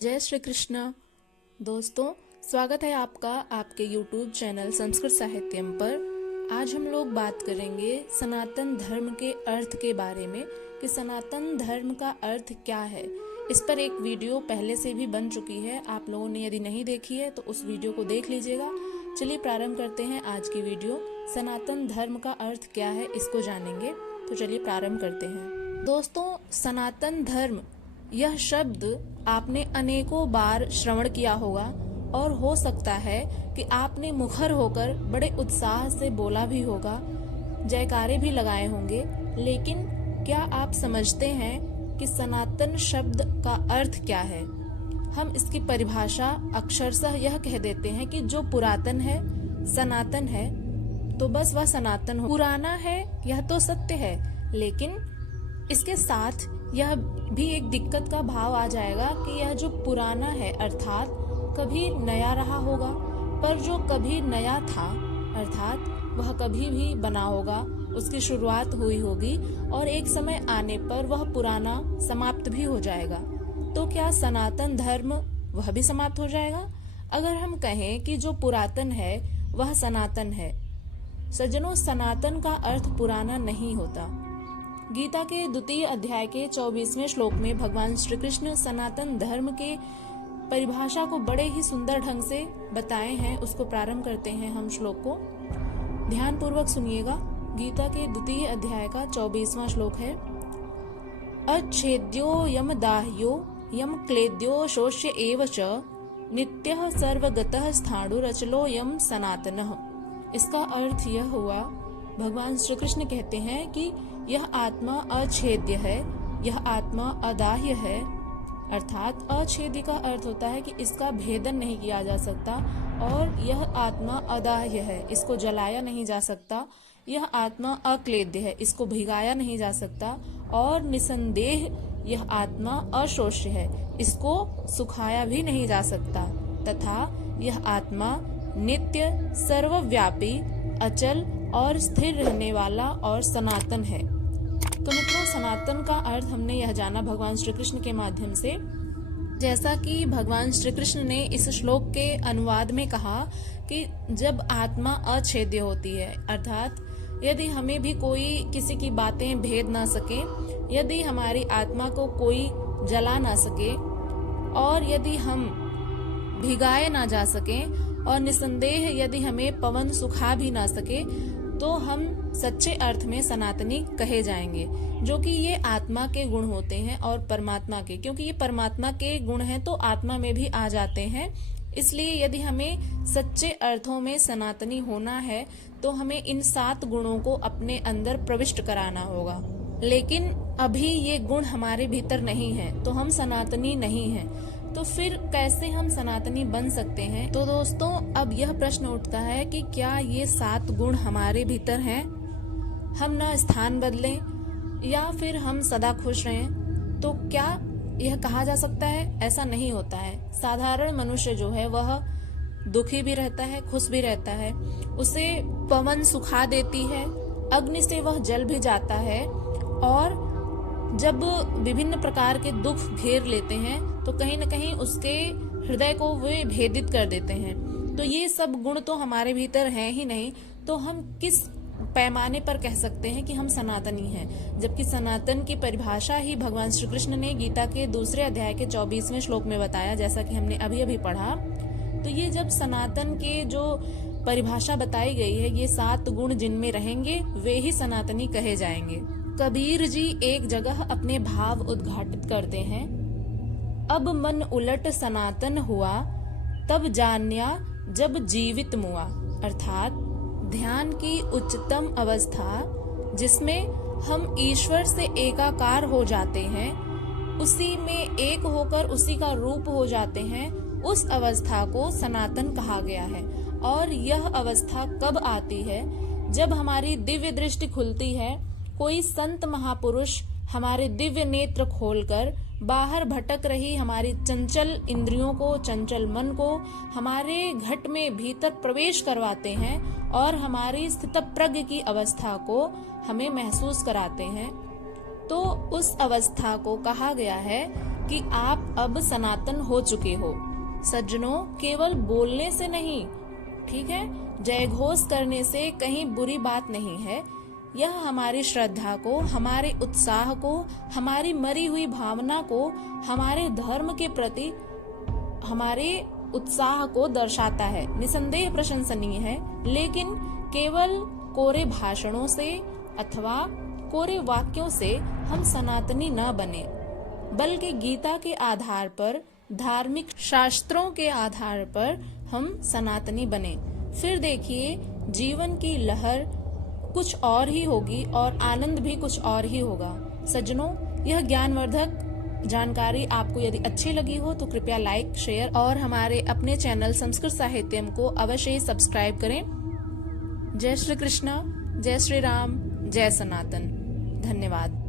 जय श्री कृष्ण। दोस्तों, स्वागत है आपका आपके YouTube चैनल संस्कृत साहित्यम पर। आज हम लोग बात करेंगे सनातन धर्म के अर्थ के बारे में कि सनातन धर्म का अर्थ क्या है। इस पर एक वीडियो पहले से भी बन चुकी है, आप लोगों ने यदि नहीं देखी है तो उस वीडियो को देख लीजिएगा। चलिए प्रारंभ करते हैं आज की वीडियो। सनातन धर्म का अर्थ क्या है इसको जानेंगे, तो चलिए प्रारंभ करते हैं। दोस्तों, सनातन धर्म यह शब्द आपने अनेकों बार श्रवण किया होगा और हो सकता है कि आपने मुखर होकर बड़े उत्साह से बोला भी होगा, जयकारे भी लगाए होंगे। लेकिन क्या आप समझते हैं कि सनातन शब्द का अर्थ क्या है? हम इसकी परिभाषा अक्षरशः यह कह देते हैं कि जो पुरातन है, सनातन है, तो बस वह सनातन हो। पुराना है यह तो सत्य है, लेकिन इसके साथ यह भी एक दिक्कत का भाव आ जाएगा कि यह जो पुराना है अर्थात कभी नया रहा होगा, पर जो कभी नया था अर्थात वह कभी भी बना होगा, उसकी शुरुआत हुई होगी और एक समय आने पर वह पुराना समाप्त भी हो जाएगा। तो क्या सनातन धर्म वह भी समाप्त हो जाएगा अगर हम कहें कि जो पुरातन है वह सनातन है? सज्जनों, सनातन का अर्थ पुराना नहीं होता। गीता के 2 अध्याय के 24वें श्लोक में भगवान श्री कृष्ण सनातन धर्म के परिभाषा को बड़े ही सुंदर ढंग से बताए हैं। उसको प्रारंभ करते हैं हम श्लोक को, ध्यान पूर्वक सुनिएगा। गीता के 2 अध्याय का 24वां श्लोक है, अच्छेद्यो यम दाह्यो यम क्लेद्यो शोष्य एव च नित्यः सर्वगतः स्थाणुरचलो यम सनातनः। इसका अर्थ यह हुआ, भगवान श्री कृष्ण कहते हैं कि यह आत्मा अछेद्य है, यह आत्मा अदाह्य है। अर्थात अछेद्य का अर्थ होता है कि इसका भेदन नहीं किया जा सकता, और यह आत्मा अदाह्य है, इसको जलाया नहीं जा सकता। यह आत्मा अक्लेद्य है, इसको भिगाया नहीं जा सकता, और निसंदेह यह आत्मा अशोष्य है, इसको सुखाया भी नहीं जा सकता। तथा यह आत्मा नित्य, सर्वव्यापी, अचल और स्थिर रहने वाला और सनातन है। तो मित्रों, सनातन का अर्थ हमने यह जाना भगवान श्री कृष्ण के माध्यम से। जैसा कि भगवान श्री कृष्ण ने इस श्लोक के अनुवाद में कहा कि जब आत्मा अछेद्य होती है, अर्थात यदि हमें भी कोई किसी की बातें भेद ना सके, यदि हमारी आत्मा को कोई जला ना सके, और यदि हम भिगाए ना जा सके, और निसंदेह यदि हमें पवन सुखा भी ना सके, तो हम सच्चे अर्थ में सनातनी कहे जाएंगे। जो कि ये आत्मा के गुण होते हैं और परमात्मा के, क्योंकि ये परमात्मा के गुण हैं तो आत्मा में भी आ जाते हैं। इसलिए यदि हमें सच्चे अर्थों में सनातनी होना है तो हमें इन 7 गुणों को अपने अंदर प्रविष्ट कराना होगा। लेकिन अभी ये गुण हमारे भीतर नहीं है तो हम सनातनी नहीं हैं। तो फिर कैसे हम सनातनी बन सकते हैं? तो दोस्तों, अब यह प्रश्न उठता है कि क्या ये 7 गुण हमारे भीतर हैं? हम ना स्थान बदलें या फिर हम सदा खुश रहें, तो क्या यह कहा जा सकता है? ऐसा नहीं होता है। साधारण मनुष्य जो है वह दुखी भी रहता है, खुश भी रहता है। उसे पवन सुखा देती है, अग्नि से वह जल भी जाता है, और जब विभिन्न प्रकार के दुख घेर लेते हैं तो कहीं न कहीं उसके हृदय को वे भेदित कर देते हैं। तो ये सब गुण तो हमारे भीतर हैं ही नहीं, तो हम किस पैमाने पर कह सकते हैं कि हम सनातनी हैं? जबकि सनातन की परिभाषा ही भगवान श्री कृष्ण ने गीता के 2 अध्याय के 24वें श्लोक में बताया, जैसा कि हमने अभी अभी पढ़ा। तो ये जब सनातन के जो परिभाषा बताई गई है, ये 7 गुण जिनमें रहेंगे वे ही सनातनी कहे जाएंगे। कबीर जी एक जगह अपने भाव उद्घाटित करते हैं, अब मन उलट सनातन हुआ, तब जान्या जब जीवित मुआ। अर्थात ध्यान की उच्चतम अवस्था जिसमें हम ईश्वर से एकाकार हो जाते हैं, उसी में एक होकर उसी का रूप हो जाते हैं, उस अवस्था को सनातन कहा गया है। और यह अवस्था कब आती है? जब हमारी दिव्य दृष्टि खुलती है, कोई संत महापुरुष हमारे दिव्य नेत्र खोलकर बाहर भटक रही हमारी चंचल इंद्रियों को, चंचल मन को हमारे घट में भीतर प्रवेश करवाते हैं और हमारी स्थितप्रज्ञ की अवस्था को हमें महसूस कराते हैं। तो उस अवस्था को कहा गया है कि आप अब सनातन हो चुके हो। सज्जनों, केवल बोलने से नहीं, ठीक है, जय घोष करने से कहीं बुरी बात नहीं है। यह हमारी श्रद्धा को, हमारे उत्साह को, हमारी मरी हुई भावना को, हमारे धर्म के प्रति हमारे उत्साह को दर्शाता है। निसंदेह प्रशंसनीय है, लेकिन केवल कोरे भाषणों से अथवा कोरे वाक्यों से हम सनातनी न बने, बल्कि गीता के आधार पर, धार्मिक शास्त्रों के आधार पर हम सनातनी बने। फिर देखिए, जीवन की लहर कुछ और ही होगी और आनंद भी कुछ और ही होगा। सज्जनों, यह ज्ञानवर्धक जानकारी आपको यदि अच्छी लगी हो तो कृपया लाइक, शेयर और हमारे अपने चैनल संस्कृत साहित्यम को अवश्य ही सब्सक्राइब करें। जय श्री कृष्ण, जय श्री राम, जय सनातन। धन्यवाद।